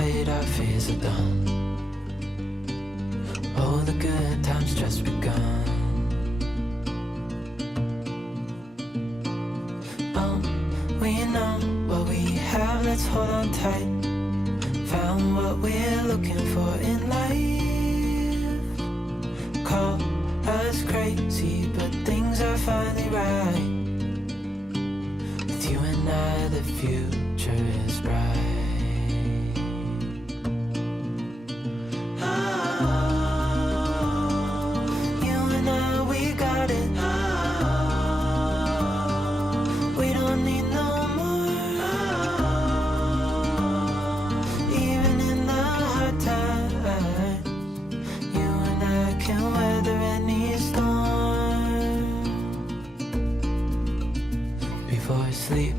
side, our fears are done. Oh, the good times just begun. Oh, we know what we have, let's hold on tight. Found what we're looking for in life. Call us crazy, but things are finally right. With you and I, the future is bright. Sleep,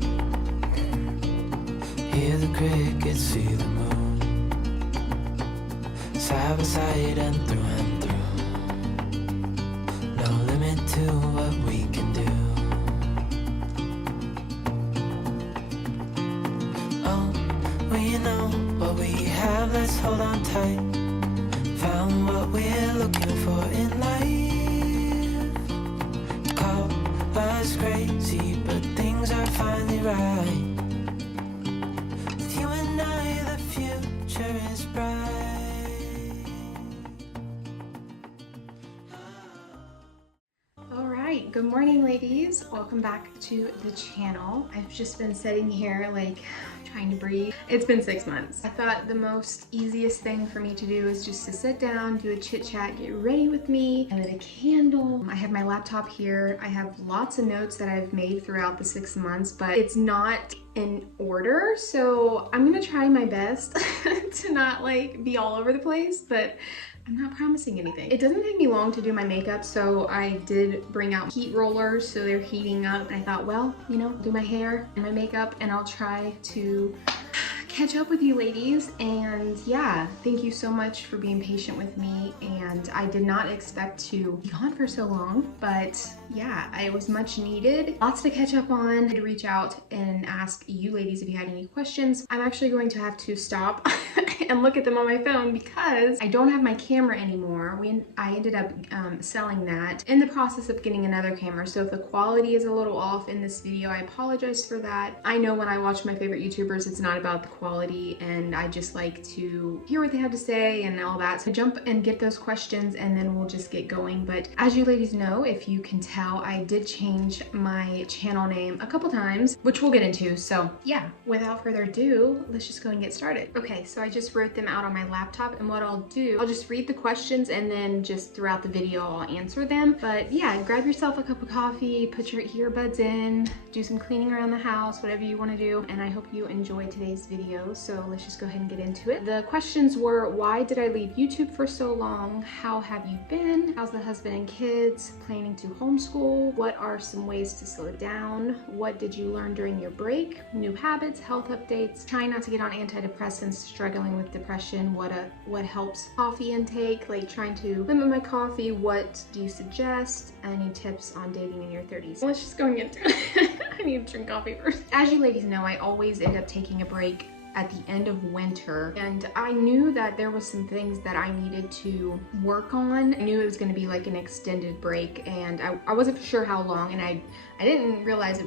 hear the crickets, see the moon, side by side and through, no limit to what we can do. Oh, we know what we have, let's hold on tight. Found what we're looking for in life. Call us crazy, but things are finally right. With you and I, the future is bright. All right, good morning, ladies. Welcome back to the channel. I've just been sitting here like trying to breathe. It's been 6 months. I thought the most easiest thing for me to do is just to sit down, do a chit chat, get ready with me. I lit a candle. I have my laptop here. I have lots of notes that I've made throughout the 6 months, but it's not in order. So I'm gonna try my best to not like be all over the place, but I'm not promising anything. It doesn't take me long to do my makeup, so I did bring out heat rollers, so they're heating up. And I thought, well, you know, do my hair and my makeup, and I'll try to catch up with you ladies. And yeah, thank you so much for being patient with me. And I did not expect to be gone for so long, but yeah, it was much needed. Lots to catch up on. I had to reach out and ask you ladies if you had any questions. I'm actually going to have to stop and look at them on my phone because I don't have my camera anymore. I ended up selling that in the process of getting another camera. So if the quality is a little off in this video, I apologize for that. I know when I watch my favorite YouTubers, it's not about the quality, and I just like to hear what they have to say and all that. So jump and get those questions and then we'll just get going. But as you ladies know, if you can tell, I did change my channel name a couple times, which we'll get into. So yeah, without further ado, let's just go and get started. Okay, so I just wrote them out on my laptop, and what I'll do, I'll just read the questions and then just throughout the video I'll answer them. But yeah, grab yourself a cup of coffee, put your earbuds in, do some cleaning around the house, whatever you want to do, and I hope you enjoyed today's video. So let's just go ahead and get into it. The questions were, why did I leave YouTube for so long? How have you been? How's the husband and kids? Planning to homeschool? What are some ways to slow down? What did you learn during your break? New habits, health updates, trying not to get on antidepressants, struggling with depression, what helps coffee intake, like trying to limit my coffee, what do you suggest? Any tips on dating in your 30s? Let's just go and get to it. I need to drink coffee first. As you ladies know, I always end up taking a break at the end of winter, and I knew that there was some things that I needed to work on. I knew it was going to be like an extended break, and I wasn't sure how long, and I didn't realize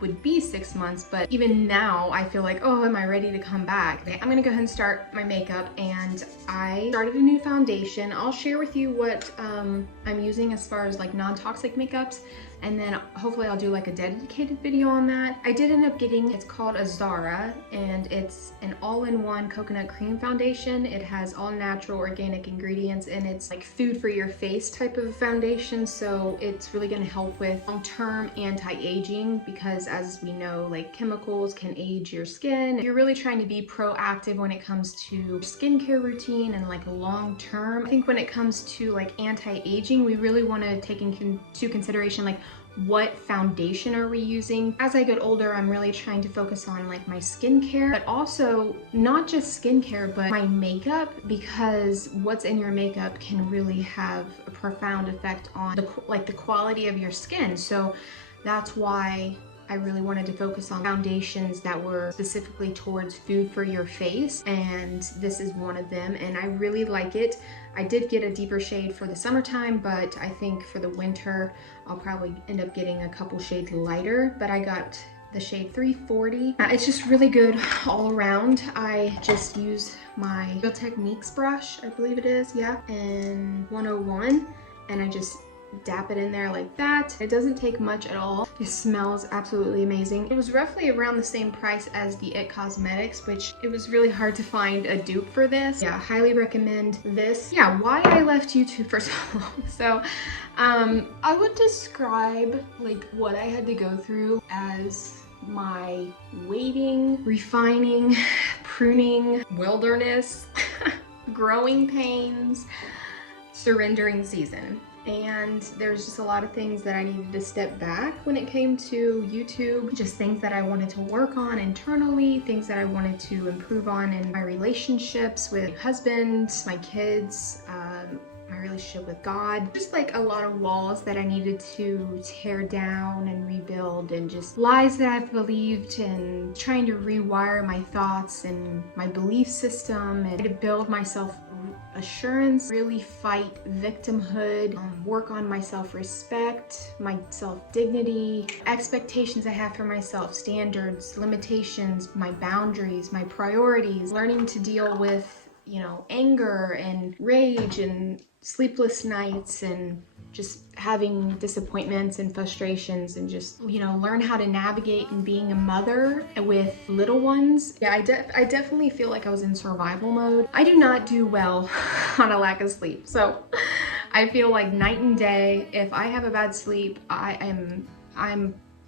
would be 6 months, but even now I feel like, oh, am I ready to come back? Okay, I'm gonna go ahead and start my makeup, and I started a new foundation. I'll share with you what I'm using as far as like non-toxic makeups, and then hopefully I'll do like a dedicated video on that. I did end up getting, it's called a Zara, and it's an all-in-one coconut cream foundation. It has all natural organic ingredients, and it's like food for your face type of foundation, so it's really gonna help with long-term anti-aging, because as we know, like chemicals can age your skin. If you're really trying to be proactive when it comes to skincare routine and like long-term, I think when it comes to like anti-aging, we really wanna take into consideration like what foundation are we using. As I get older, I'm really trying to focus on like my skincare, but also not just skincare, but my makeup, because what's in your makeup can really have a profound effect on the quality of your skin. So that's why I really wanted to focus on foundations that were specifically towards food for your face, and this is one of them, and I really like it. I did get a deeper shade for the summertime, but I think for the winter I'll probably end up getting a couple shades lighter, but I got the shade 340. It's just really good all around. I just use my Real Techniques brush, I believe it is, yeah, in 101, and I just dab it in there like that. It doesn't take much at all. It smells absolutely amazing. It was roughly around the same price as the It Cosmetics, which it was really hard to find a dupe for this. Yeah, highly recommend this. Yeah, why I left YouTube for so long. So I would describe like what I had to go through as my waiting, refining, pruning, wilderness, growing pains, surrendering season. And there's just a lot of things that I needed to step back when it came to YouTube, just things that I wanted to work on internally, things that I wanted to improve on in my relationships with my husband, my kids, my relationship with God, just like a lot of walls that I needed to tear down and rebuild, and just lies that I've believed, and trying to rewire my thoughts and my belief system, and to build my self-assurance, really fight victimhood, work on my self-respect, my self-dignity, expectations I have for myself, standards, limitations, my boundaries, my priorities, learning to deal with, you know, anger and rage and sleepless nights, and just having disappointments and frustrations, and just, you know, learn how to navigate and being a mother with little ones. Yeah, I definitely feel like I was in survival mode. I do not do well on a lack of sleep. So I feel like night and day. If I have a bad sleep, I'm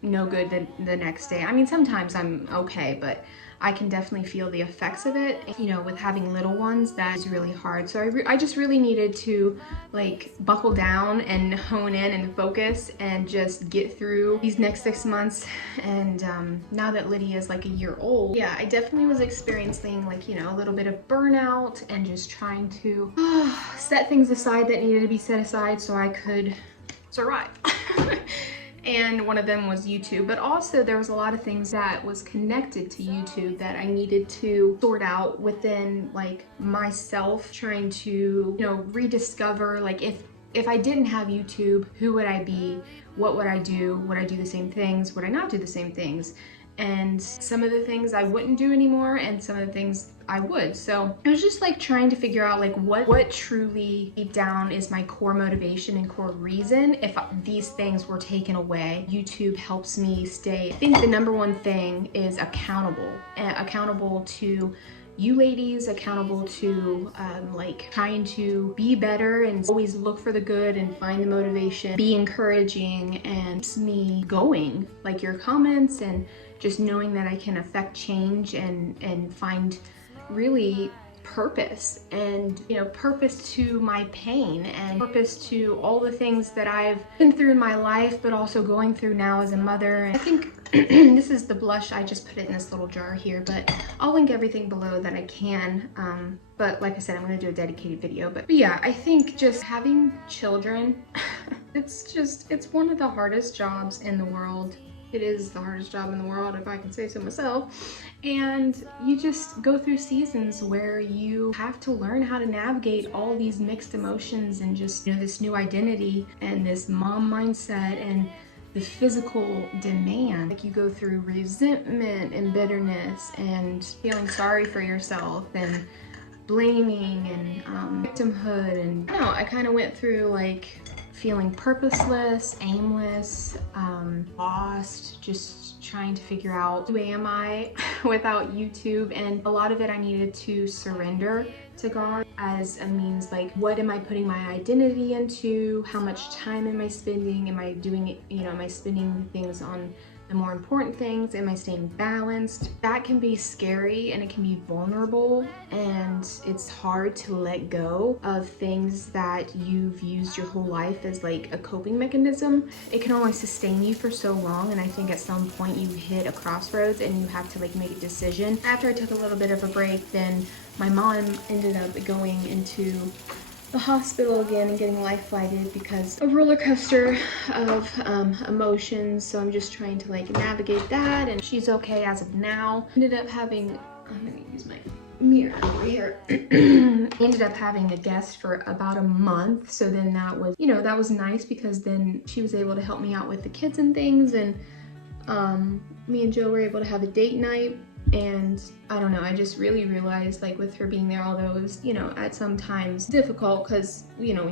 no good the next day. I mean, sometimes I'm okay, but I can definitely feel the effects of it. You know, with having little ones, that is really hard. So I just really needed to like buckle down and hone in and focus and just get through these next 6 months. And now that Lydia is like a year old, yeah, I definitely was experiencing like, you know, a little bit of burnout, and just trying to set things aside that needed to be set aside so I could survive. And one of them was YouTube, but also there was a lot of things that was connected to YouTube that I needed to sort out within like myself, trying to, you know, rediscover like if I didn't have YouTube, who would I be? What would I do? Would I do the same things? Would I not do the same things? And some of the things I wouldn't do anymore, and some of the things I would. So it was just like trying to figure out like what truly deep down is my core motivation and core reason. If these things were taken away, YouTube helps me stay. I think the number one thing is accountable to you ladies, accountable to like trying to be better and always look for the good and find the motivation, be encouraging, and keeps me going. Like your comments and just knowing that I can affect change and find really purpose, and, you know, purpose to my pain, and purpose to all the things that I've been through in my life, but also going through now as a mother. And I think this is the blush. I just put it in this little jar here, but I'll link everything below that I can. But like I said, I'm going to do a dedicated video. But yeah, I think just having children, it's one of the hardest jobs in the world. It is the hardest job in the world, if I can say so myself. And you just go through seasons where you have to learn how to navigate all these mixed emotions, and just, you know, this new identity and this mom mindset and the physical demand. Like you go through resentment and bitterness and feeling sorry for yourself and blaming and victimhood. And I don't know, I kind of went through like feeling purposeless, aimless, lost, just trying to figure out who am I without YouTube. And a lot of it I needed to surrender to God as a means, like, what am I putting my identity into? How much time am I spending? Am I doing it, you know, am I spending things on the more important things? Am I staying balanced? That can be scary, and it can be vulnerable, and it's hard to let go of things that you've used your whole life as like a coping mechanism. It can only sustain you for so long, and I think at some point you hit a crossroads and you have to like make a decision. After I took a little bit of a break, then my mom ended up going into the hospital again and getting life flighted because a roller coaster of emotions. So I'm just trying to like navigate that, and she's okay as of now. Ended up having, I'm gonna use my mirror over here. Ended up having a guest for about a month, so then that was, you know, that was nice because then she was able to help me out with the kids and things, and me and Joe were able to have a date night. And I don't know, I just really realized, like, with her being there, although it was, you know, at some times difficult because, you know,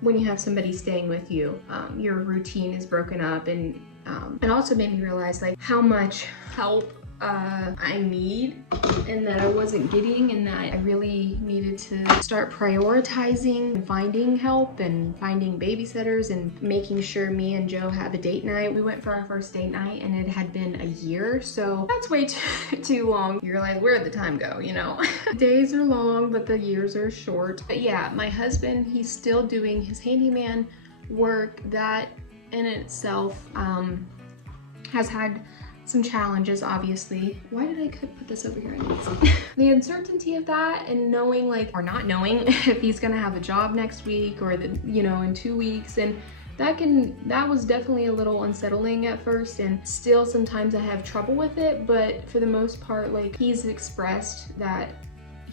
when you have somebody staying with you, your routine is broken up, and it also made me realize like how much help I need and that I wasn't getting, and that I really needed to start prioritizing and finding help and finding babysitters and making sure me and Joe have a date night. We went for our first date night and it had been a year, so that's way too long. You realize where'd the time go, you know? Days are long, but the years are short. But yeah, my husband, he's still doing his handyman work. That in itself has had some challenges, obviously. Why did I put this over here? The uncertainty of that, and knowing like, or not knowing if he's gonna have a job next week or the, you know, in 2 weeks, and that was definitely a little unsettling at first, and still sometimes I have trouble with it, but for the most part, like, he's expressed that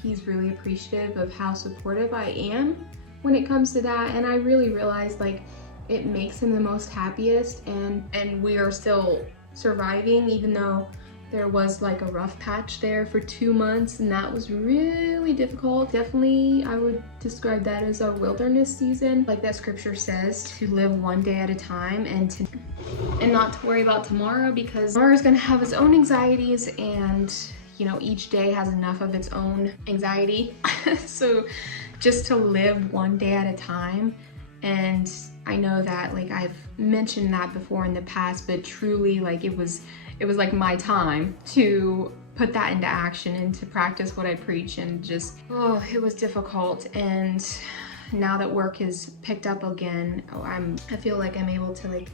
he's really appreciative of how supportive I am when it comes to that, and I really realized like it makes him the most happiest, and we are still surviving, even though there was like a rough patch there for 2 months, and that was really difficult. Definitely, I would describe that as a wilderness season. Like that scripture says, to live one day at a time and not to worry about tomorrow, because tomorrow's gonna have its own anxieties, and you know, each day has enough of its own anxiety. So just to live one day at a time. And I know that like I've mentioned that before in the past, but truly like it was like my time to put that into action and to practice what I preach, and just, oh, it was difficult. And now that work is picked up again, I feel like I'm able to like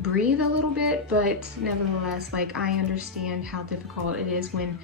breathe a little bit, but nevertheless, like I understand how difficult it is when,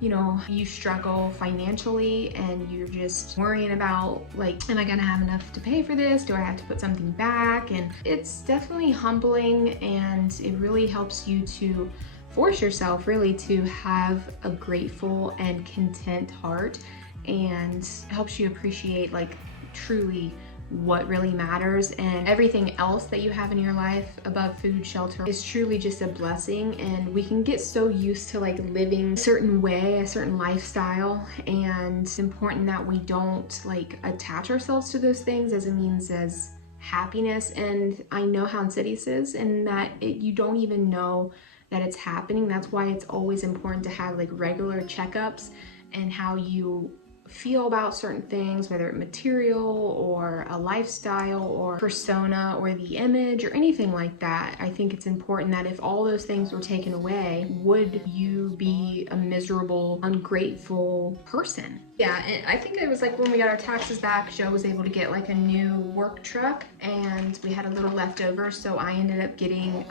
you know, you struggle financially and you're just worrying about like, am I gonna have enough to pay for this? Do I have to put something back? And it's definitely humbling, and it really helps you to force yourself really to have a grateful and content heart, and helps you appreciate like truly what really matters, and everything else that you have in your life above food, shelter is truly just a blessing. And we can get so used to like living a certain way, a certain lifestyle, and it's important that we don't like attach ourselves to those things as a means as happiness. And I know how insidious it is, and that you don't even know that it's happening. That's why it's always important to have like regular checkups and how you feel about certain things, whether it's material or a lifestyle or persona or the image or anything like that. I think it's important that if all those things were taken away, would you be a miserable, ungrateful person? Yeah, and I think it was like when we got our taxes back, Joe was able to get like a new work truck, and we had a little leftover, so I ended up getting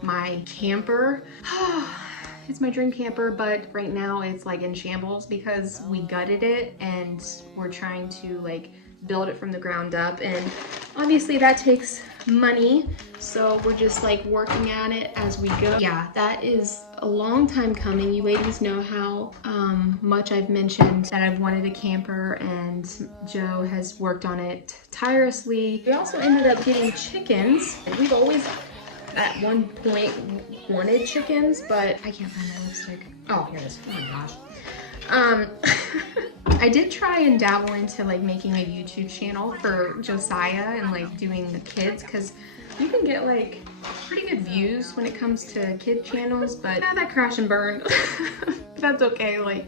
my camper. It's my dream camper, but right now it's like in shambles because we gutted it and we're trying to like build it from the ground up, and obviously that takes money, so we're just like working at it as we go. Yeah, that is a long time coming. You ladies know how much I've mentioned that I've wanted a camper, and Joe has worked on it tirelessly. We also ended up getting chickens. We've always at one point wanted chickens, but I can't find my lipstick. Oh, here it is. Oh my gosh. I did try and dabble into like making a YouTube channel for Josiah and like doing the kids, because you can get like pretty good views when it comes to kid channels, but yeah, that crashed and burned. That's okay. Like,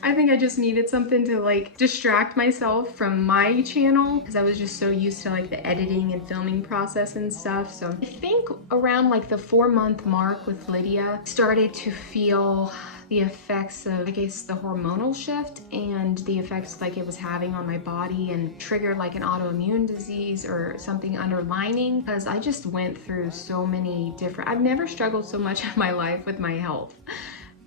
I think I just needed something to like distract myself from my channel, because I was just so used to like the editing and filming process and stuff. So I think around like the 4-month mark with Lydia, started to feel the effects of, I guess, the hormonal shift and the effects like it was having on my body, and triggered like an autoimmune disease or something underlining, because I just went through so many different, I've never struggled so much in my life with my health.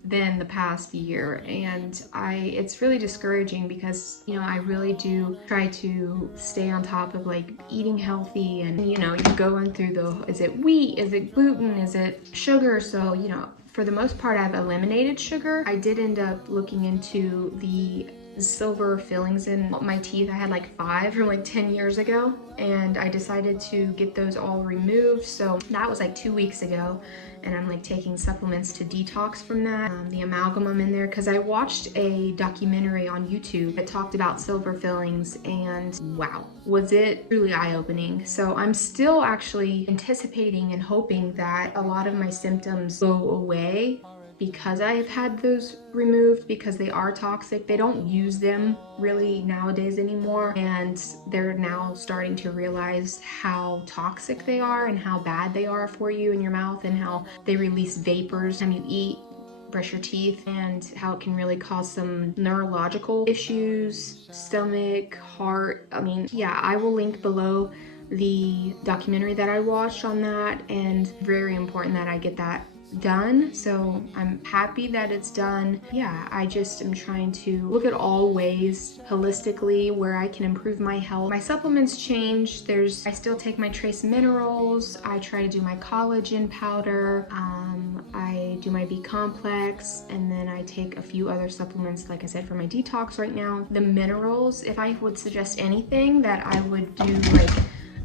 than the past year, and it's really discouraging because, you know, I really do try to stay on top of like eating healthy, and you know, you're going through is it wheat, is it gluten, is it sugar? So, you know, for the most part I've eliminated sugar. I did end up looking into the silver fillings in my teeth. I had like 5 from like 10 years ago, and I decided to get those all removed. So that was like 2 weeks ago, and I'm like taking supplements to detox from that. The amalgam in there, because I watched a documentary on YouTube that talked about silver fillings, and wow, was it truly eye-opening. So I'm still actually anticipating and hoping that a lot of my symptoms go away because I've had those removed, because they are toxic. They don't use them really nowadays anymore, and they're now starting to realize how toxic they are and how bad they are for you in your mouth, and how they release vapors when you eat, brush your teeth, and how it can really cause some neurological issues, stomach, heart. I mean, yeah, I will link below the documentary that I watched on that, and very important that I get that done. So I'm happy that it's done. Yeah, I just am trying to look at all ways holistically where I can improve my health. My supplements change. I still take my trace minerals. I try to do my collagen powder. I do my B complex, and then I take a few other supplements, like I said, for my detox right now. The minerals, if I would suggest anything, that I would do like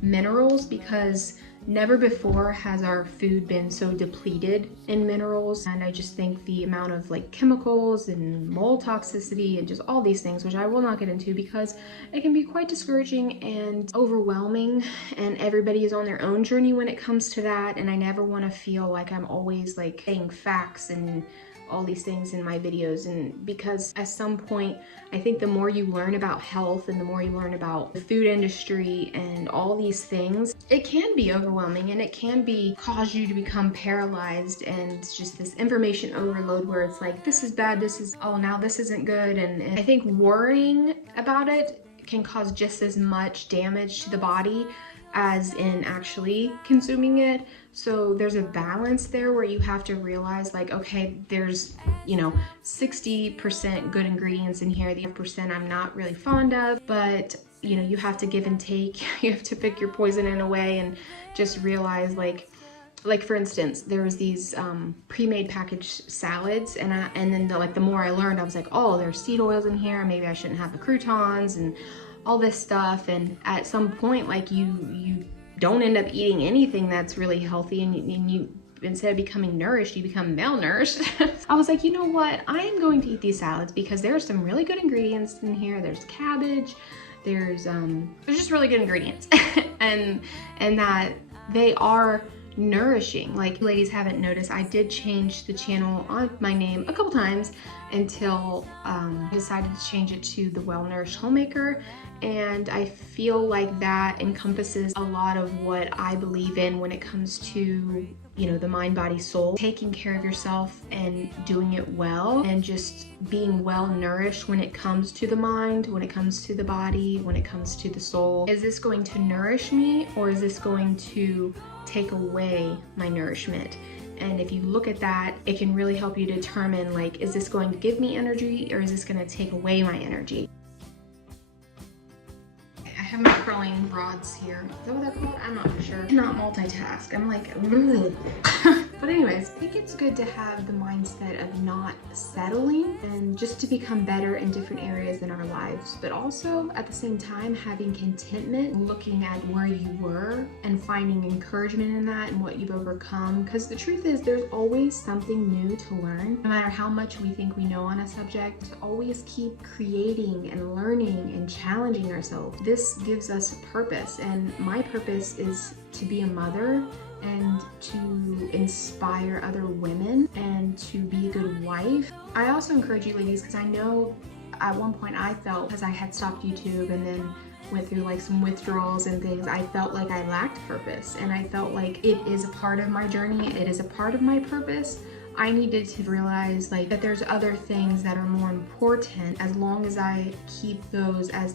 minerals, because never before has our food been so depleted in minerals. And I just think the amount of like chemicals and mold toxicity and just all these things, which I will not get into because it can be quite discouraging and overwhelming, and everybody is on their own journey when it comes to that. And I never want to feel like I'm always like saying facts and all these things in my videos, and because at some point I think the more you learn about health and the more you learn about the food industry and all these things, it can be overwhelming, and it can cause you to become paralyzed, and just this information overload where it's like, this is bad, now this isn't good. And I think worrying about it can cause just as much damage to the body as in actually consuming it. So there's a balance there where you have to realize, like, okay, there's, you know, 60% good ingredients in here, the other percent I'm not really fond of, but you know, you have to give and take. You have to pick your poison in a way, and just realize, like for instance, there was these pre-made packaged salads, and then the more I learned, I was like, oh, there's seed oils in here, maybe I shouldn't have the croutons and all this stuff. And at some point, like, you don't end up eating anything that's really healthy, and you instead of becoming nourished, you become malnourished. I was like, you know what, I am going to eat these salads because there are some really good ingredients in here. There's cabbage, there's just really good ingredients and that they are nourishing. Like, ladies haven't noticed, I did change the channel on my name a couple times until I decided to change it to the Well-Nourished Homemaker, and I feel like that encompasses a lot of what I believe in when it comes to, you know, the mind, body, soul, taking care of yourself and doing it well, and just being well nourished when it comes to the mind, when it comes to the body, when it comes to the soul. Is this going to nourish me, or is this going to take away my nourishment? And if you look at that, it can really help you determine, like, is this going to give me energy, or is this going to take away my energy? I have my curling rods here. Is that what they're called? I'm not for sure. I cannot multitask. I'm like, but anyways, I think it's good to have the mindset of not settling, and just to become better in different areas in our lives, but also at the same time having contentment, looking at where you were and finding encouragement in that and what you've overcome. Because the truth is, there's always something new to learn. No matter how much we think we know on a subject, always keep creating and learning and challenging ourselves. This gives us a purpose, and my purpose is to be a mother and to inspire other women and to be a good wife. I also encourage you ladies, because I know at one point I felt, because I had stopped YouTube and then went through like some withdrawals and things, I felt like I lacked purpose, and I felt like it is a part of my journey, it is a part of my purpose. I needed to realize, like, that there's other things that are more important. As long as I keep those as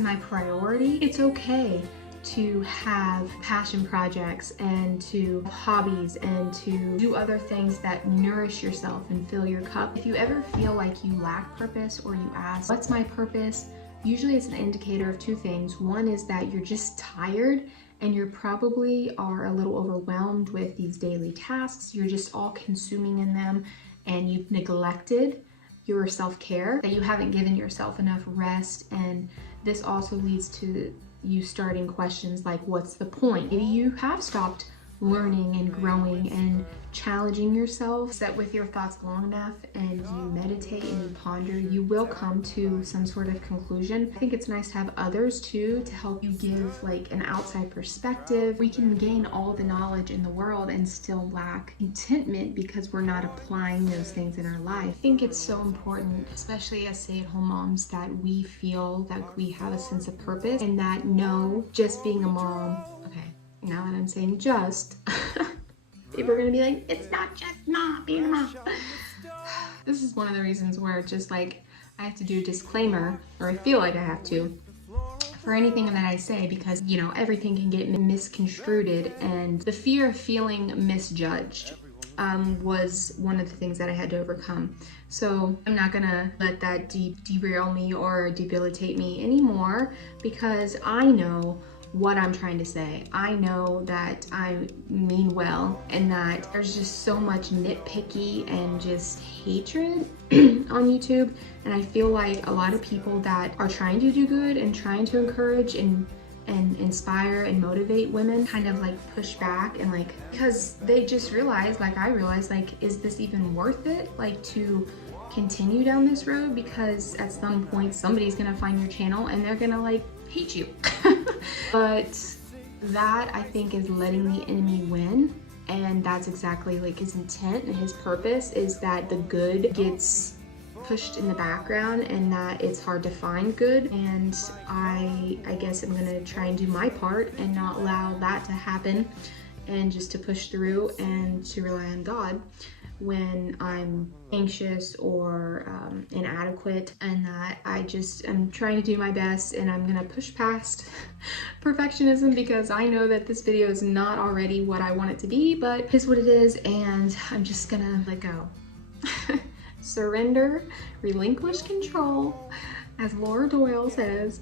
my priority, it's okay to have passion projects and to have hobbies and to do other things that nourish yourself and fill your cup. If you ever feel like you lack purpose or you ask, what's my purpose? Usually it's an indicator of two things. One is that you're just tired and you probably are a little overwhelmed with these daily tasks. You're just all consuming in them and you've neglected your self-care, that you haven't given yourself enough rest. And this also leads to you starting questions like, what's the point? Maybe you have stopped learning and growing and challenging yourself. Sit with your thoughts long enough and you meditate and you ponder, you will come to some sort of conclusion. I think it's nice to have others too to help you give like an outside perspective. We can gain all the knowledge in the world and still lack contentment because we're not applying those things in our life. I think it's so important, especially as stay-at-home moms, that we feel that we have a sense of purpose and that just being a mom, okay, now that I'm saying just, people are gonna be like, it's not just not being a mom. This is one of the reasons where just like I have to do a disclaimer, or I feel like I have to, for anything that I say, because you know, everything can get misconstrued, and the fear of feeling misjudged was one of the things that I had to overcome. So I'm not gonna let that derail me or debilitate me anymore, because I know what I'm trying to say. I know that I mean well, and that there's just so much nitpicky and just hatred on YouTube, and I feel like a lot of people that are trying to do good and trying to encourage and inspire and motivate women kind of like push back, and like, because they just realize, like I realized, like, is this even worth it, like, to continue down this road? Because at some point somebody's gonna find your channel and they're gonna like hate you. But that, I think, is letting the enemy win, and that's exactly like his intent and his purpose, is that the good gets pushed in the background and that it's hard to find good. And I guess I'm gonna try and do my part and not allow that to happen, and just to push through and to rely on God when I'm anxious or inadequate, and that I'm trying to do my best, and I'm gonna push past perfectionism, because I know that this video is not already what I want it to be, but it is what it is, and I'm just gonna let go. Surrender, relinquish control, as Laura Doyle says,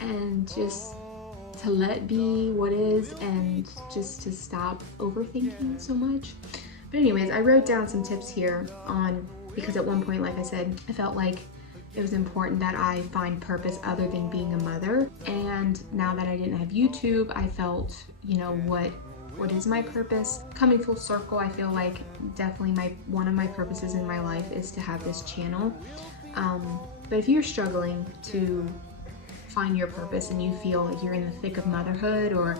and just to let be what is, and just to stop overthinking so much. But anyways, I wrote down some tips here because at one point, like I said, I felt like it was important that I find purpose other than being a mother. And now that I didn't have YouTube, I felt, you know, what is my purpose? Coming full circle, I feel like definitely one of my purposes in my life is to have this channel. But if you're struggling to find your purpose and you feel like you're in the thick of motherhood, or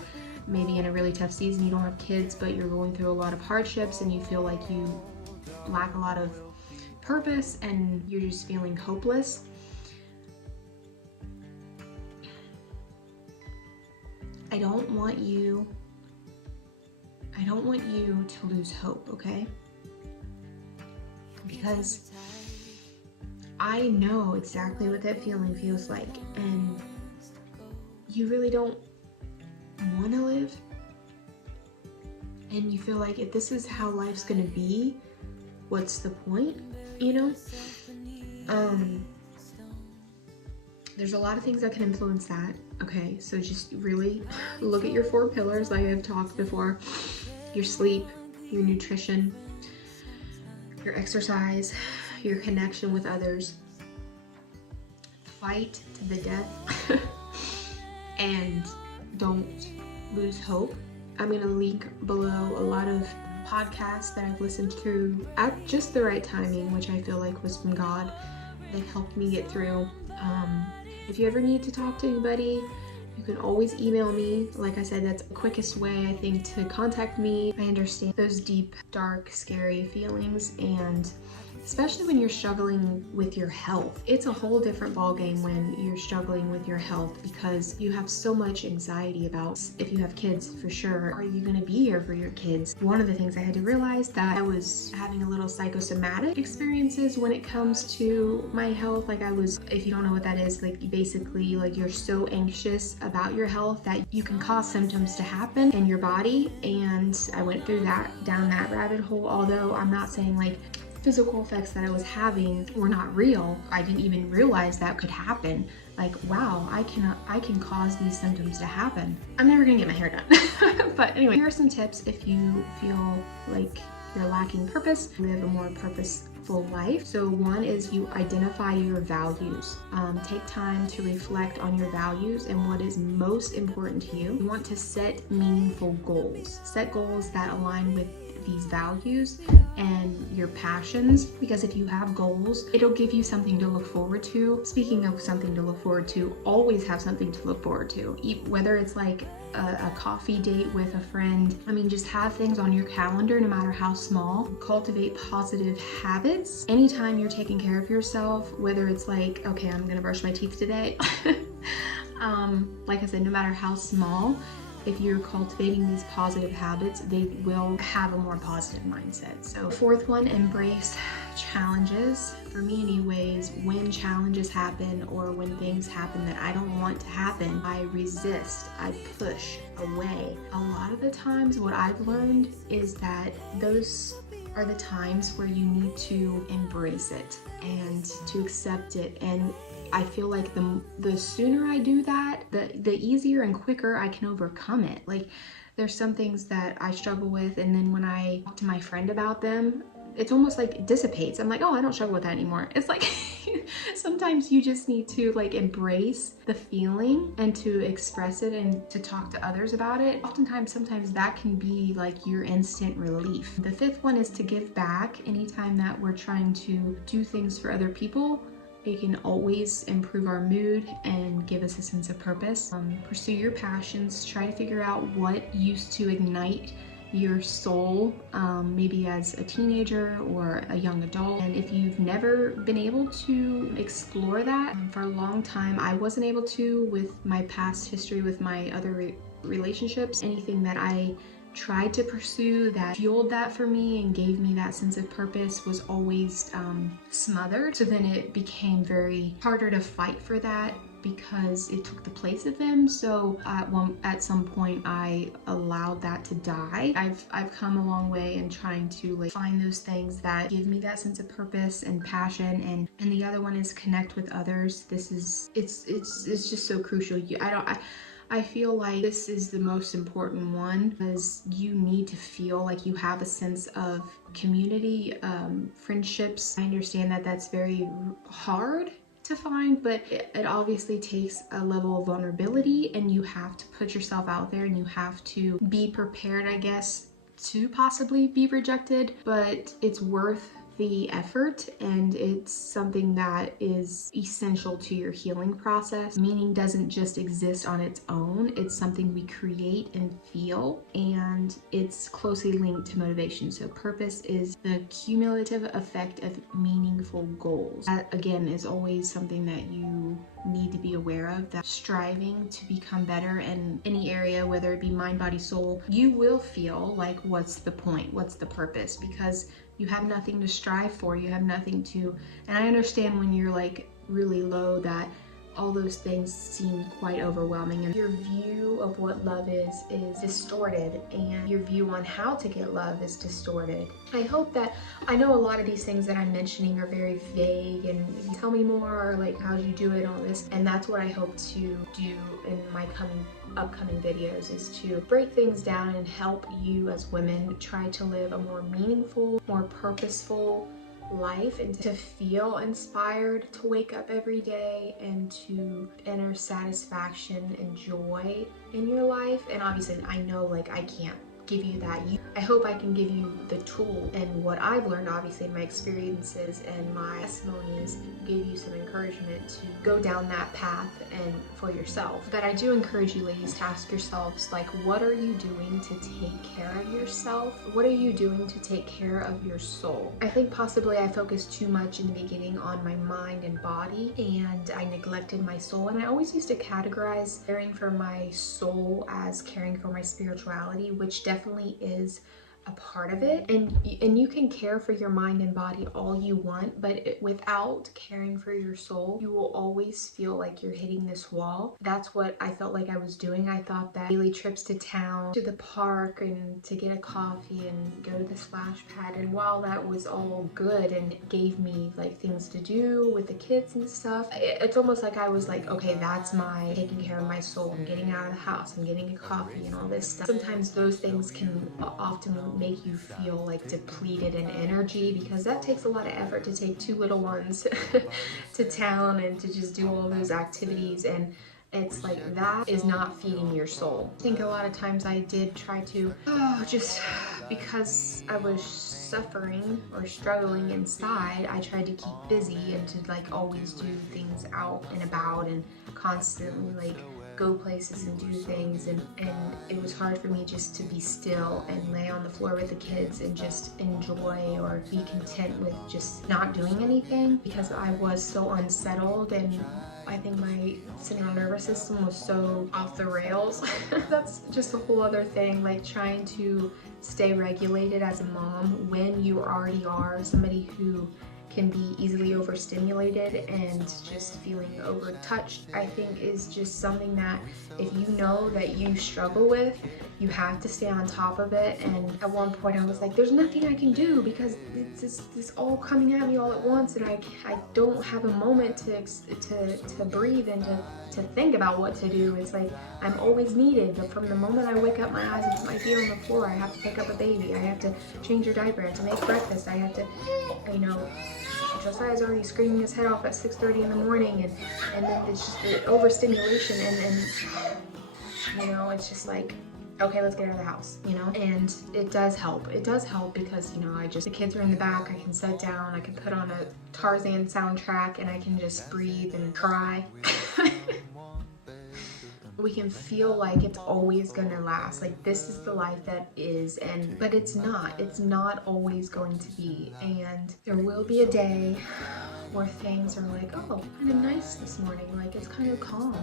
maybe in a really tough season, you don't have kids, but you're going through a lot of hardships and you feel like you lack a lot of purpose and you're just feeling hopeless, I don't want you to lose hope, okay? Because I know exactly what that feeling feels like, and you really don't want to live, and you feel like, if this is how life's gonna be, what's the point, you know? There's a lot of things that can influence that, okay? So just really look at your 4 pillars, like I've talked before: your sleep, your nutrition, your exercise, your connection with others. Fight to the death and don't lose hope. I'm gonna link below a lot of podcasts that I've listened to at just the right timing, which I feel like was from God, that helped me get through. If you ever need to talk to anybody, you can always email me. Like I said, that's the quickest way, I think, to contact me. I understand those deep, dark, scary feelings, and especially when you're struggling with your health. It's a whole different ballgame when you're struggling with your health because you have so much anxiety about, if you have kids for sure, are you gonna be here for your kids? One of the things I had to realize that I was having a little psychosomatic experiences when it comes to my health. Like I was, if you don't know what that is, like basically like you're so anxious about your health that you can cause symptoms to happen in your body. And I went through that, down that rabbit hole, although I'm not saying like physical effects that I was having were not real. I didn't even realize that could happen. Like, wow, I can cause these symptoms to happen. I'm never gonna get my hair done. But anyway, here are some tips if you feel like you're lacking purpose, live a more purposeful life. So one is you identify your values. Take time to reflect on your values and what is most important to you. You want to set meaningful goals. Set goals that align with these values and your passions, because if you have goals, it'll give you something to look forward to. Speaking of something to look forward to, always have something to look forward to. Whether it's like a coffee date with a friend, I mean, just have things on your calendar, no matter how small. Cultivate positive habits. Anytime you're taking care of yourself, whether it's like, okay, I'm gonna brush my teeth today. Like I said, no matter how small, if you're cultivating these positive habits, they will have a more positive mindset. So fourth one, embrace challenges. For me anyways, when challenges happen or when things happen that I don't want to happen, I resist, I push away. A lot of the times what I've learned is that those are the times where you need to embrace it and to accept it. And I feel like the sooner I do that, the easier and quicker I can overcome it. Like there's some things that I struggle with, and then when I talk to my friend about them, it's almost like it dissipates. I'm like, oh, I don't struggle with that anymore. It's like sometimes you just need to like embrace the feeling and to express it and to talk to others about it. Sometimes that can be like your instant relief. The fifth one is to give back. Anytime that we're trying to do things for other people, it can always improve our mood and give us a sense of purpose. Pursue your passions. Try to figure out what used to ignite your soul, maybe as a teenager or a young adult. And if you've never been able to explore that, for a long time I wasn't able to with my past history with my other relationships. Anything that I tried to pursue that fueled that for me and gave me that sense of purpose was always smothered. So then it became very harder to fight for that because it took the place of them. So at some point I allowed that to die. I've come a long way in trying to like find those things that give me that sense of purpose and passion. And the other one is connect with others. It's just so crucial. I feel like this is the most important one because you need to feel like you have a sense of community, friendships. I understand that that's very hard to find, but it obviously takes a level of vulnerability, and you have to put yourself out there and you have to be prepared, I guess, to possibly be rejected, but it's worth the effort, and it's something that is essential to your healing process. Meaning doesn't just exist on its own. It's something we create and feel, and it's closely linked to motivation. So purpose is the cumulative effect of meaningful goals. That again is always something that you need to be aware of, that striving to become better in any area, whether it be mind, body, soul, you will feel like, what's the point? What's the purpose? Because you have nothing to strive for, you have nothing to, and I understand when you're like really low that all those things seem quite overwhelming, and your view of what love is distorted, and your view on how to get love is distorted. I know a lot of these things that I'm mentioning are very vague, and tell me more, or like how'd you do it, all this, and that's what I hope to do in my upcoming videos, is to break things down and help you as women try to live a more meaningful, more purposeful life, and to feel inspired to wake up every day and to enter satisfaction and joy in your life. And obviously I know like I can't give you that. I hope I can give you the tool and what I've learned, obviously, in my experiences and my testimonies, give you some encouragement to go down that path and for yourself. But I do encourage you ladies to ask yourselves, like, what are you doing to take care of yourself? What are you doing to take care of your soul? I think possibly I focused too much in the beginning on my mind and body, and I neglected my soul. And I always used to categorize caring for my soul as caring for my spirituality, which definitely is a part of it, and you can care for your mind and body all you want, but without caring for your soul, you will always feel like you're hitting this wall. That's what I felt like I was doing. I thought that daily trips to town, to the park, and to get a coffee and go to the splash pad, and while that was all good and it gave me like things to do with the kids and stuff, it's almost like I was like, okay, that's my taking care of my soul. I'm getting out of the house, I'm getting a coffee and all this stuff. Sometimes those things can often make you feel like depleted in energy, because that takes a lot of effort to take two little ones to town and to just do all those activities, and it's like that is not feeding your soul. I think a lot of times I did try to just because I was suffering or struggling inside, I tried to keep busy and to like always do things out and about and constantly like go places and do things, and it was hard for me just to be still and lay on the floor with the kids and just enjoy or be content with just not doing anything, because I was so unsettled, and I think my central nervous system was so off the rails. That's just a whole other thing, like trying to stay regulated as a mom when you already are somebody who can be easily overstimulated and just feeling overtouched, I think is just something that if you know that you struggle with, you have to stay on top of it. And at one point I was like, there's nothing I can do because it's this all coming at me all at once, and I don't have a moment to breathe and to think about what to do. It's like I'm always needed, but from the moment I wake up my eyes and put my feet on the floor, I have to pick up a baby, I have to change her diaper, I have to make breakfast, I have to, you know, Josiah's already screaming his head off at 6:30 in the morning, and then it's just the overstimulation, and you know, it's just like, okay, let's get out of the house, you know. And it does help because, you know, the kids are in the back, I can sit down, I can put on a Tarzan soundtrack, and I can just breathe and cry. We can feel like it's always gonna last, like this is the life that is, but it's not always going to be. And there will be a day where things are like, oh, kind of nice this morning, like it's kind of calm,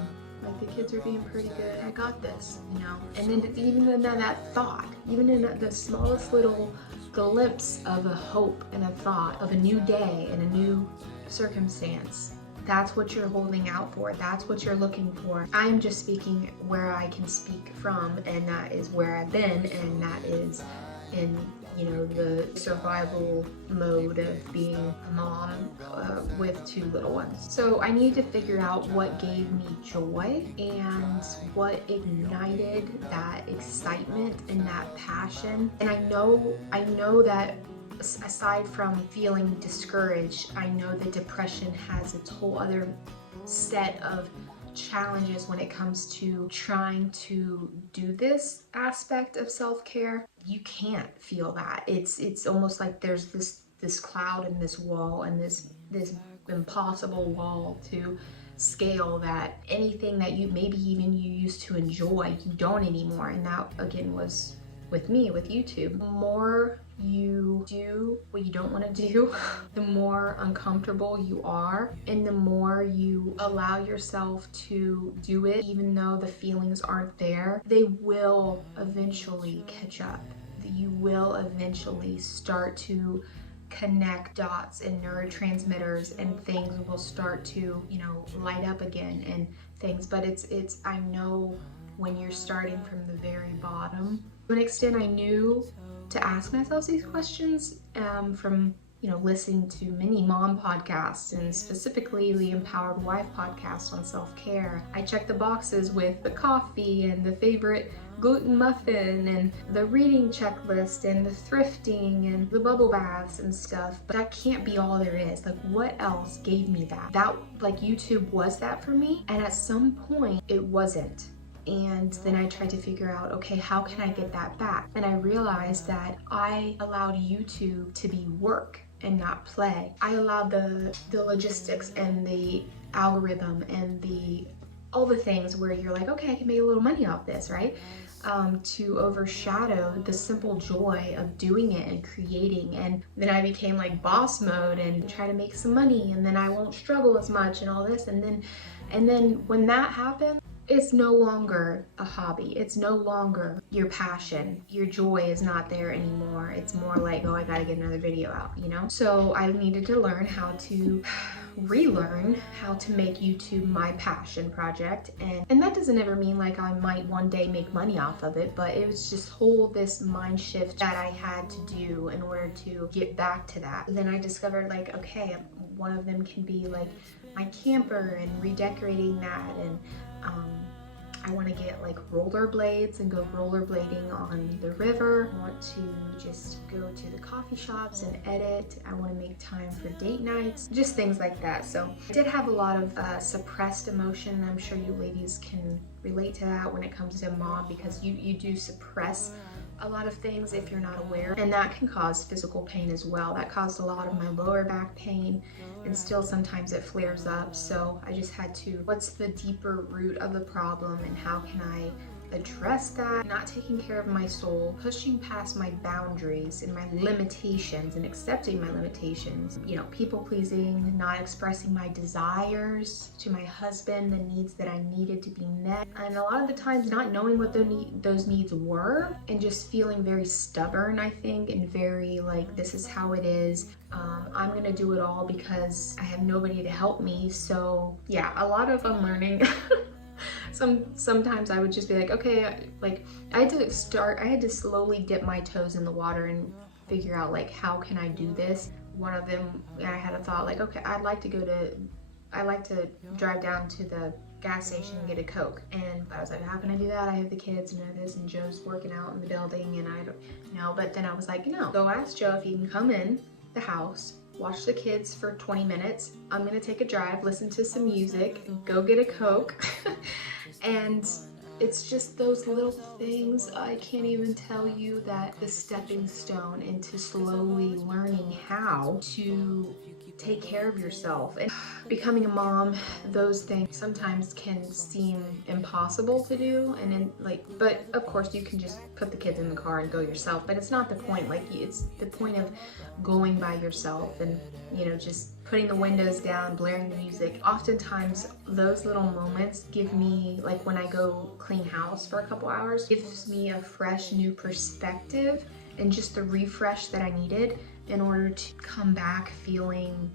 like the kids are being pretty good, I got this, you know. And then even in that thought, even in the smallest little glimpse of a hope and a thought of a new day and a new circumstance, that's what you're holding out for. That's what you're looking for. I'm just speaking where I can speak from, and that is where I've been, and that is in, you know, the survival mode of being a mom with two little ones. So I need to figure out what gave me joy and what ignited that excitement and that passion. And I know that aside from feeling discouraged, I know that depression has its whole other set of challenges when it comes to trying to do this aspect of self-care. You can't feel that. It's almost like there's this cloud and this wall and this impossible wall to scale, that anything that you maybe even you used to enjoy, you don't anymore. And that again was with me with YouTube. The more you do what you don't want to do, the more uncomfortable you are, and the more you allow yourself to do it even though the feelings aren't there, they will eventually catch up. You will eventually start to connect dots and neurotransmitters, and things will start to, you know, light up again and things. But it's I know when you're starting from the very bottom. To an extent, I knew to ask myself these questions from, you know, listening to many mom podcasts, and specifically the Empowered Wife podcast on self-care. I checked the boxes with the coffee and the favorite gluten muffin and the reading checklist and the thrifting and the bubble baths and stuff, but that can't be all there is. Like, what else gave me that? That, like, YouTube was that for me, and at some point it wasn't. And then I tried to figure out, okay, how can I get that back? And I realized that I allowed YouTube to be work and not play. I allowed the logistics and the algorithm and all the things where you're like, okay, I can make a little money off this, right? To overshadow the simple joy of doing it and creating. And then I became like boss mode and try to make some money, and then I won't struggle as much and all this. And then when that happened, it's no longer a hobby. It's no longer your passion. Your joy is not there anymore. It's more like, oh, I gotta get another video out, you know? So I needed to learn how to relearn how to make YouTube my passion project. And that doesn't ever mean like I might one day make money off of it, but it was just this mind shift that I had to do in order to get back to that. And then I discovered like, okay, one of them can be like my camper and redecorating that, and I want to get like rollerblades and go rollerblading on the river. I want to just go to the coffee shops and edit. I want to make time for date nights, just things like that. So I did have a lot of suppressed emotion. I'm sure you ladies can relate to that when it comes to mom, because you do suppress a lot of things if you're not aware, and that can cause physical pain as well. That caused a lot of my lower back pain, and still sometimes it flares up. So I just had to, what's the deeper root of the problem and how can I address that? Not taking care of my soul, pushing past my boundaries and my limitations and accepting my limitations, you know, people pleasing, not expressing my desires to my husband, the needs that I needed to be met, and a lot of the times not knowing what those needs were, and just feeling very stubborn, I think, and very like, this is how it is. I'm gonna do it all because I have nobody to help me. So yeah, a lot of unlearning. Sometimes I would just be like, okay, like I had to slowly dip my toes in the water and figure out like, how can I do this? One of them, I had a thought like, okay, I'd like to drive down to the gas station and get a Coke. And I was like, how can I do that? I have the kids and this, and Joe's working out in the building, and I don't know. But then I was like, no, go ask Joe if he can come in the house, watch the kids for 20 minutes. I'm gonna take a drive, listen to some music, go get a Coke. And it's just those little things. I can't even tell you that the stepping stone into slowly learning how to take care of yourself. And becoming a mom, those things sometimes can seem impossible to do, and then but of course you can just put the kids in the car and go yourself, but it's not the point. Like, it's the point of going by yourself and, you know, just putting the windows down, blaring the music. Oftentimes those little moments give me, like when I go clean house for a couple hours, gives me a fresh new perspective and just the refresh that I needed in order to come back feeling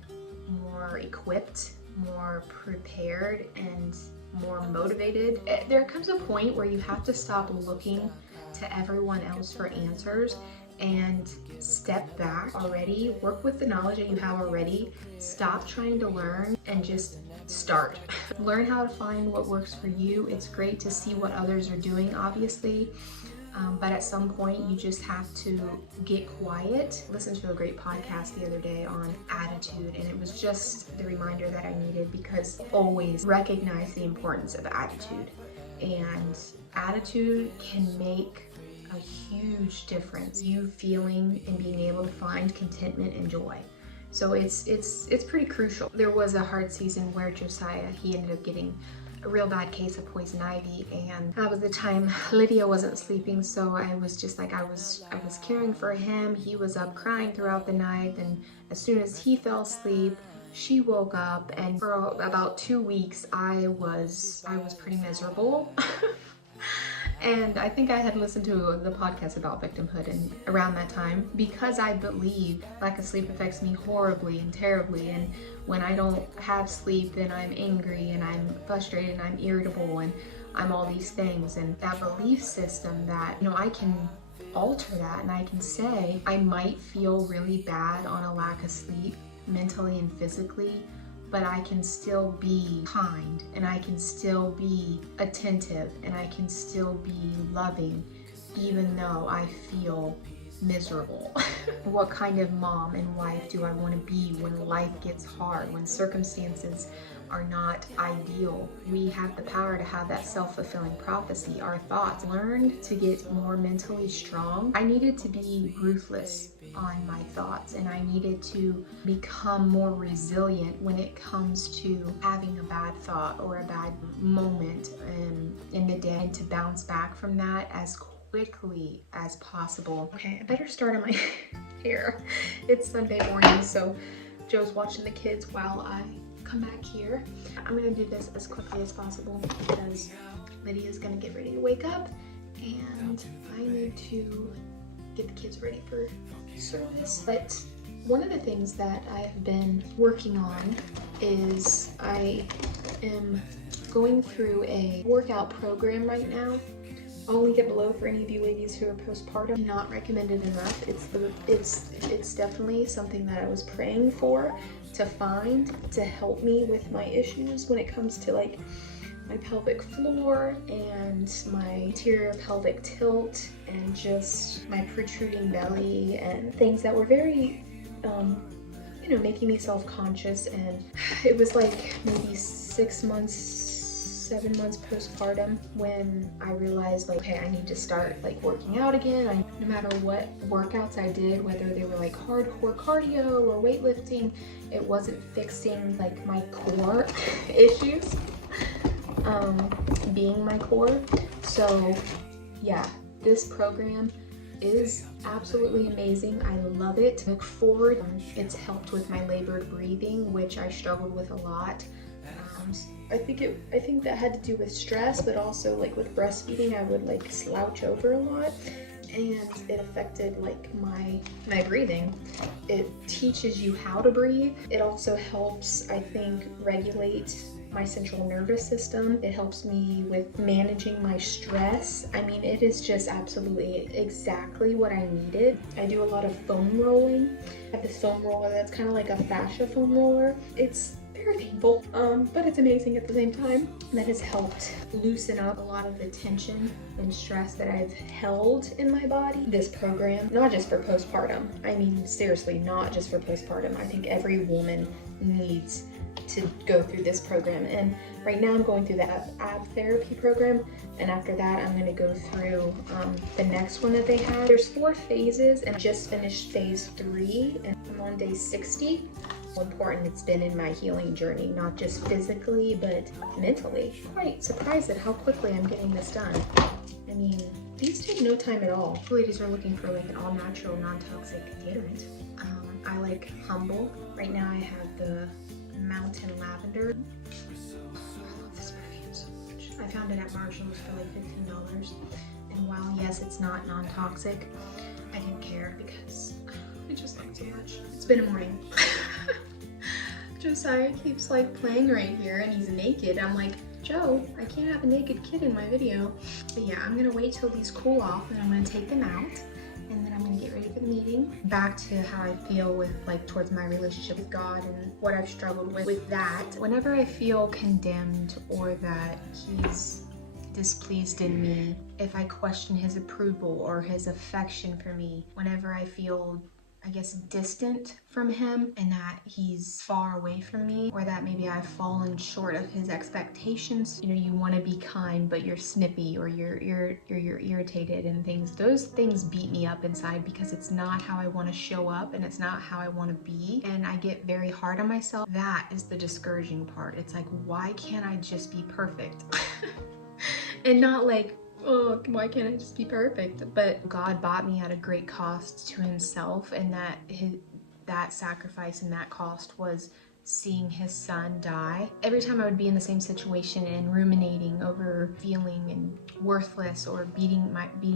more equipped, more prepared, and more motivated. There comes a point where you have to stop looking to everyone else for answers and step back already, work with the knowledge that you have already, stop trying to learn and just start. Learn how to find what works for you. It's great to see what others are doing, obviously, but at some point you just have to get quiet. I listened to a great podcast the other day on attitude, and it was just the reminder that I needed, because always recognize the importance of attitude, and attitude can make a huge difference. You feeling and being able to find contentment and joy. So it's pretty crucial. There was a hard season where Josiah, he ended up getting a real bad case of poison ivy, and that was the time Lydia wasn't sleeping, so I was just like, I was caring for him. He was up crying throughout the night, and as soon as he fell asleep, she woke up, and for about 2 weeks I was pretty miserable. And I think I had listened to the podcast about victimhood, and around that time, because I believe lack of sleep affects me horribly and terribly, and when I don't have sleep, then I'm angry and I'm frustrated and I'm irritable and I'm all these things. And that belief system that, you know, I can alter that, and I can say I might feel really bad on a lack of sleep mentally and physically, but I can still be kind, and I can still be attentive, and I can still be loving, even though I feel miserable. What kind of mom and wife do I want to be when life gets hard, when circumstances are not ideal. We have the power to have that self-fulfilling prophecy. Our thoughts. Learned to get more mentally strong. I needed to be ruthless on my thoughts, and I needed to become more resilient when it comes to having a bad thought or a bad moment in the day, and to bounce back from that as quickly as possible. Okay, I better start on my hair. It's Sunday morning, so Joe's watching the kids while I come back here. I'm gonna do this as quickly as possible because Lydia's gonna get ready to wake up, and I need to get the kids ready for service. But one of the things that I have been working on is I am going through a workout program right now. I'll link it below for any of you ladies who are postpartum. Not recommended enough. It's definitely something that I was praying for to find to help me with my issues when it comes to like my pelvic floor and my anterior pelvic tilt and just my protruding belly and things that were very, you know, making me self-conscious. And it was like maybe 6 months, 7 months postpartum when I realized like, okay, I need to start like working out again. No matter what workouts I did, whether they were like hardcore cardio or weightlifting, it wasn't fixing like my core issues. Being my core. So yeah, this program is absolutely amazing. I love it. Look forward. It's helped with my labored breathing, which I struggled with a lot. I think that had to do with stress, but also like with breastfeeding, I would like slouch over a lot, and it affected like my breathing. It teaches you how to breathe. It also helps, I think, regulate my central nervous system. It helps me with managing my stress. I mean, it is just absolutely exactly what I needed. I do a lot of foam rolling. I have this foam roller that's kind of like a fascia foam roller. It's very painful, but it's amazing at the same time. That has helped loosen up a lot of the tension and stress that I've held in my body. This program, not just for postpartum, I mean, seriously, not just for postpartum. I think every woman needs to go through this program. And right now I'm going through the ab therapy program, and after that I'm going to go through the next one that they have. There's 4 phases, and I just finished phase 3 and I'm on day 60. How important it's been in my healing journey, not just physically but mentally. Quite surprised at how quickly I'm getting this done. I mean, these take no time at all. Ladies are looking for like an all-natural, non-toxic deodorant. I like Humble. Right now I have the Mountain Lavender. I love this perfume so much. I found it at Marshall's for like $15. And while yes, it's not non-toxic, I didn't care because I just like it so much. It's been a morning. Josiah keeps like playing right here and he's naked. I'm like, Joe, I can't have a naked kid in my video. But yeah, I'm gonna wait till these cool off and I'm gonna take them out. And then I'm gonna get ready for the meeting. Back to how I feel with like towards my relationship with God and what I've struggled with that. Whenever I feel condemned or that he's displeased in me, if I question his approval or his affection for me, whenever I feel, I guess, distant from him and that he's far away from me, or that maybe I've fallen short of his expectations. You know, you want to be kind, but you're snippy or you're irritated and things. Those things beat me up inside because it's not how I want to show up and it's not how I want to be. And I get very hard on myself. That is the discouraging part. It's like, why can't I just be perfect? And not like, oh, why can't I just be perfect? But God bought me at a great cost to himself, and that sacrifice and that cost was seeing his son die. Every time I would be in the same situation and ruminating over feeling and worthless or beating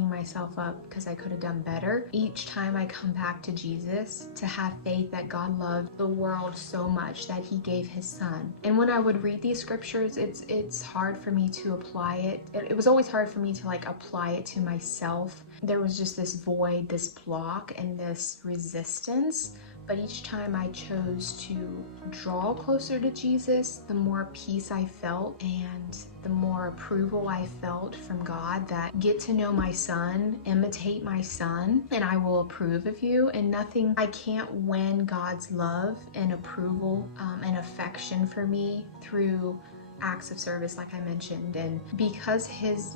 myself up because I could have done better, each time I come back to Jesus to have faith that God loved the world so much that he gave his son. And when I would read these scriptures, it's hard for me to apply it. It was always hard for me to like apply it to myself. There was just this void, this block, and this resistance. But each time I chose to draw closer to Jesus, the more peace I felt and the more more approval I felt from God, that get to know my son, imitate my son, and I will approve of you. And nothing, I can't win God's love and approval and affection for me through acts of service, like I mentioned. And because his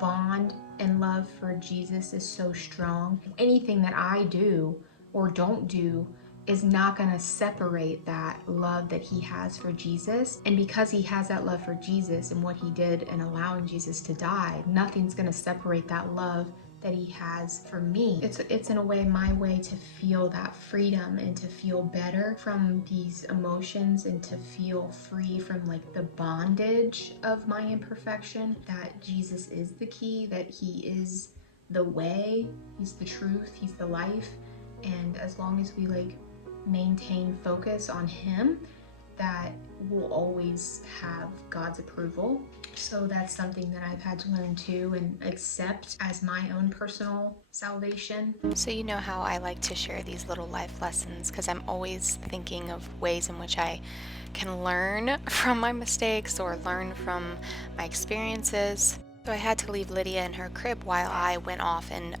bond and love for Jesus is so strong, anything that I do or don't do is not going to separate that love that he has for Jesus. And because he has that love for Jesus and what he did in allowing Jesus to die, nothing's going to separate that love that he has for me. It's in a way my way to feel that freedom and to feel better from these emotions and to feel free from like the bondage of my imperfection, that Jesus is the key, that he is the way, he's the truth, he's the life. And as long as we like maintain focus on him, that will always have God's approval. So that's something that I've had to learn too and accept as my own personal salvation. So you know how I like to share these little life lessons, because I'm always thinking of ways in which I can learn from my mistakes or learn from my experiences. So I had to leave Lydia in her crib while I went off and